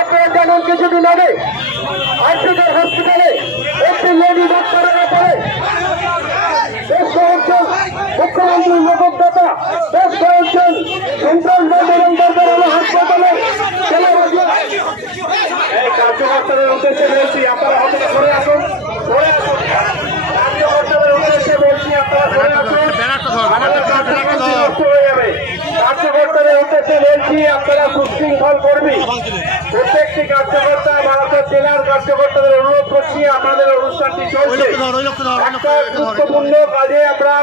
আপনারা জানেন কিছুদিন আগে আর্টিকার হসপিটালে একটি লেডি ডাক্তারের পরে বেশ কয়েকজন মুখ্যমন্ত্রী নগরদাতা বেশ কয়েকজন সেন্ট্রাল গভর্নমেন্ট হাসপাতালে এই কার্যকর্তাদের উদ্দেশ্যে বলছি আপনারা হয়তো সরে আসুন কার্যকর্তাদের উদ্দেশ্যে বলছি আপনারা সরে আসুন হয়ে যাবে। কার্যকর্তাদের উদ্দেশ্যে বলছি আপনারা সুশৃঙ্খল কর্মী প্রত্যেকটি কার্যকর্তা ভারতের জেলার কার্যকর্তাদের অনুরোধ করছি আপনাদের অনুষ্ঠানটি চলছে একটা গুরুত্বপূর্ণ কাজে আমরা